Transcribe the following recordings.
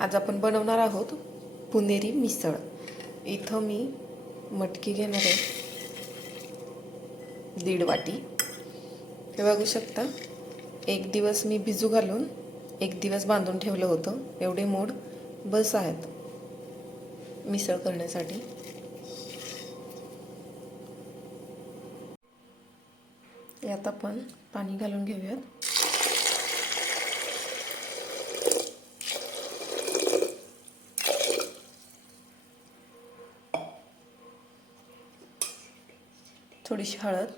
आज आपण बनवणार आहोत पुणेरी मिसळ। इथं मी मटकी घेणार आहे 1.5 वाटी। हे बघू शकता, एक दिवस मी भिजू घालून एक दिवस बांधून ठेवलं होतं। एवढे मोड बस आहेत मिसळ करण्यासाठी। यात आपण पाणी घालून घेऊयात। थोडीशी हळद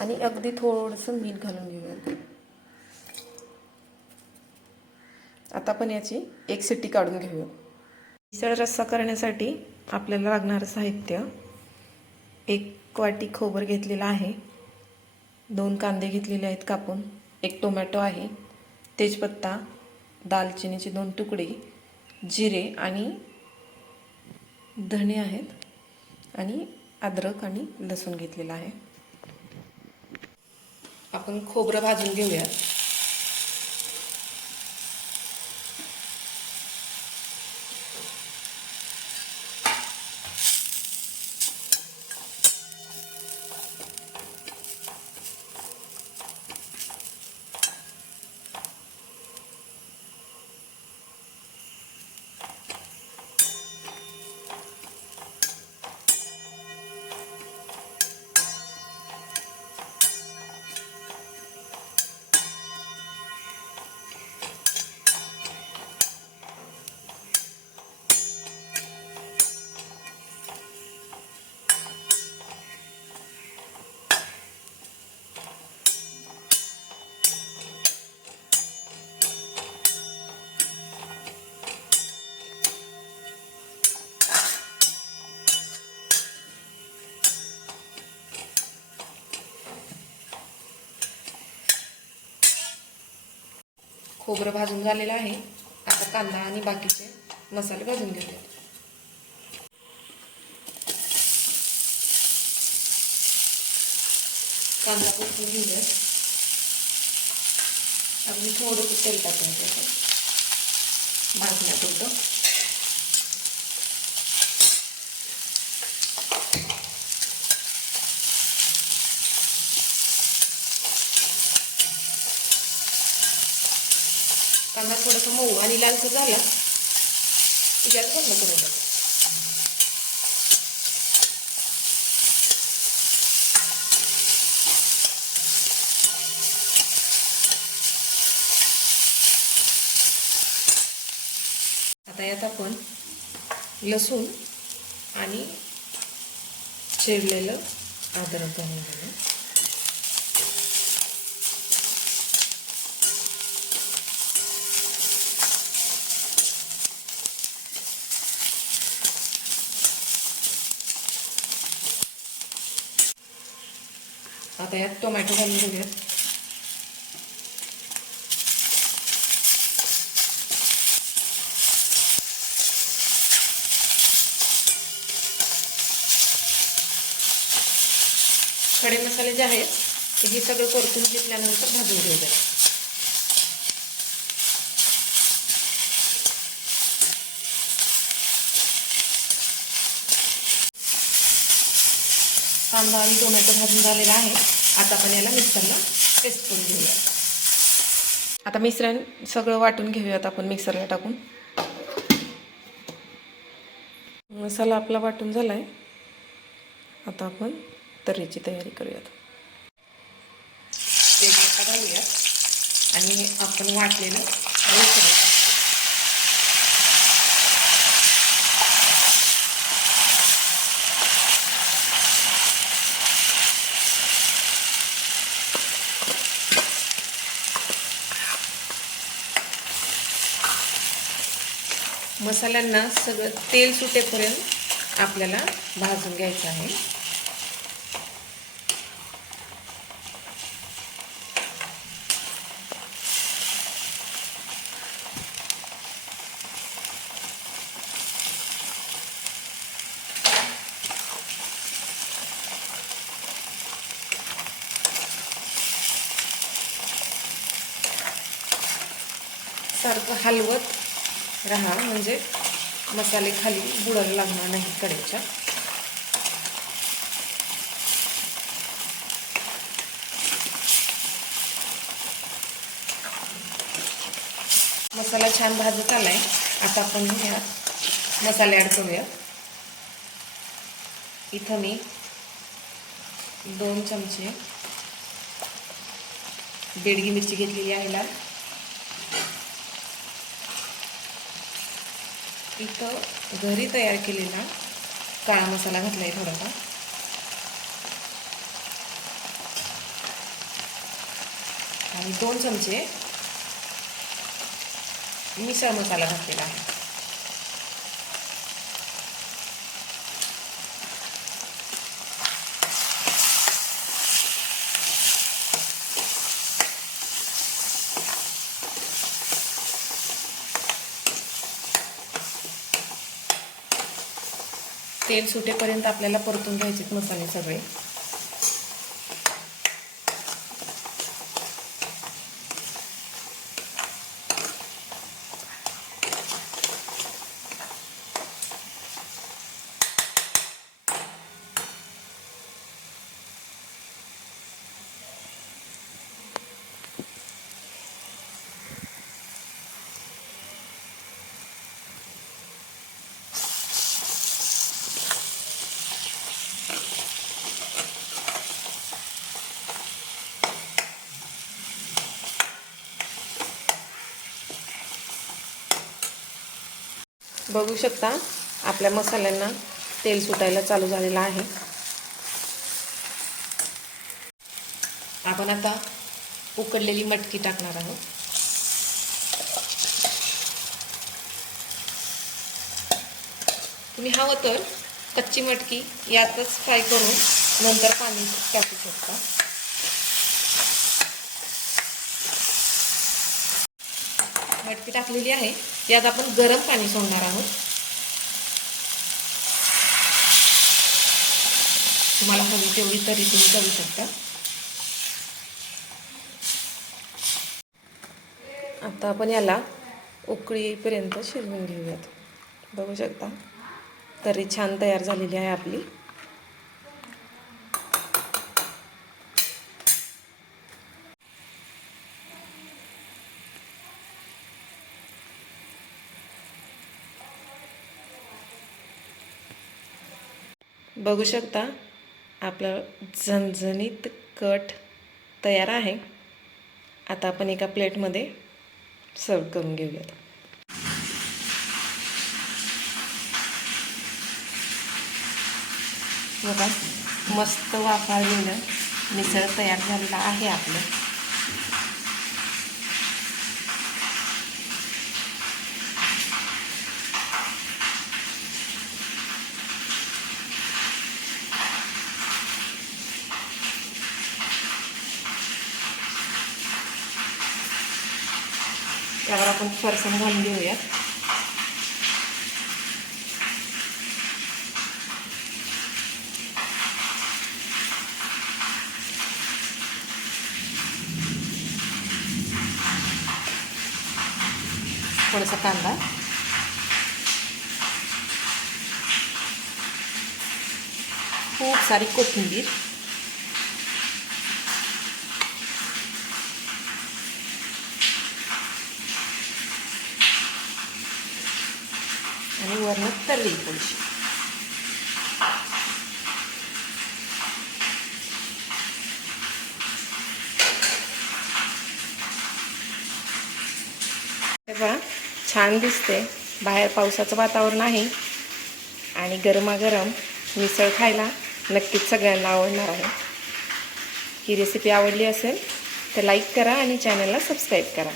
आणि अगदी थोडंसं मीठ घालून घेऊयात। आता आपण याची एक शिट्टी काढून घेऊया। मिसळ रस्सा करण्यासाठी आपल्याला लागणारं साहित्य 1 वाटी खोबरं घेतलेलं आहे, 2 कांदे घेतलेले आहेत कापून, 1 टोमॅटो आहे, तेजपत्ता, दालचिनीचे 2 तुकडे, जिरे आणि धणे आहेत आणि अद्रक आणि लसूण घेतलेला आहे। आपण खोबरं भाजून घेऊया। खोबरं भाजून झालेलं आहे। आता कांदा आणि बाकीचे मसाले भाजून घेऊया। कांदा परतून घेऊया। अगदी थोडंसं तेल टाकायचं भाजण्यापुरतं। कांदा थोडासा मऊ आणि लालसर झाला की गॅस बंद करायचा। आता यात आपण लसूण आणि चिरलेलं अद्रक घालून घेऊ। आता यात टोमॅटो घालून घेऊयात। खडे मसाले जे आहेत हे सगळं परतून घेतल्यानंतर भाजून घेऊयात। कांदा आणि टोमॅटो भाजून झालेला आहे। आता आपण याला मिक्सरला पेस्ट करून घेऊया। आता मिश्रण सगळं वाटून घेऊयात आपण मिक्सरला टाकून। मसाला आपला वाटून झालाय। आता आपण तर्रीची तयारी करूयात। तेजपत्ता घालूयात आणि आपण वाटलेलं रस मसाल्यांना सगळं तेल सुटेपर्यंत आपल्याला भाजून घ्यायचं आहे। सारखं हलवत राहा, म्हणजे मसाले खाली बुडायला लागणार नाही कढईच्या. मसाला छान भाजत आलाय. आता आपण यात मसाले ॲड करूया. इथं मी 2 चमचे बेडगी मिरची घेतलेली आहे लाल. इथं घरी तयार केलेला काळा मसाला घातला आहे थोडासा. आणि 2 चमचे मिसळ मसाला घातलेला आहे. तेल सुटेपर्यंत आपल्याला परतून घ्यायचे मसाले सगळे. बघू शकता आपल्या मसाल्यांना तेल सुटायला चालू झालेलं आहे. आपण आता उकडलेली मटकी टाकणार आहोत. तुम्ही हवं तर कच्ची मटकी यातच फ्राय करून नंतर पाणी टाकू शकता. मटकी टाकलेली आहे. यात आपण गरम पाणी सोडणार आहोत. तुम्हाला हवी तेवढी तरी तुम्ही करू शकता. आता आपण याला उकळी येईपर्यंत शिजवून घेऊयात. बघू शकता तरी छान तयार झालेली आहे आपली. बघू शकता आपलं झणझणीत कट तयार आहे. आता आपण एका प्लेटमध्ये सर्व करून घेऊयात. बघा मस्त वाफाळलेलं मिसळ तयार झालेलं आहे आपलं. त्यावर आपण फरसाण घालून घेऊयात. थोडासा कांदा, खूप सारी कोथिंबीर, आणि वरून तळलेली थोडीशी. हे पहा छान दिसते. बाहेर पावसाचं वातावरण आहे आणि गरमागरम मिसळ खायला नक्कीच सगळ्यांना आवडणार आहे. ही रेसिपी आवडली असेल तर लाईक करा आणि चॅनलला सबस्क्राईब करा.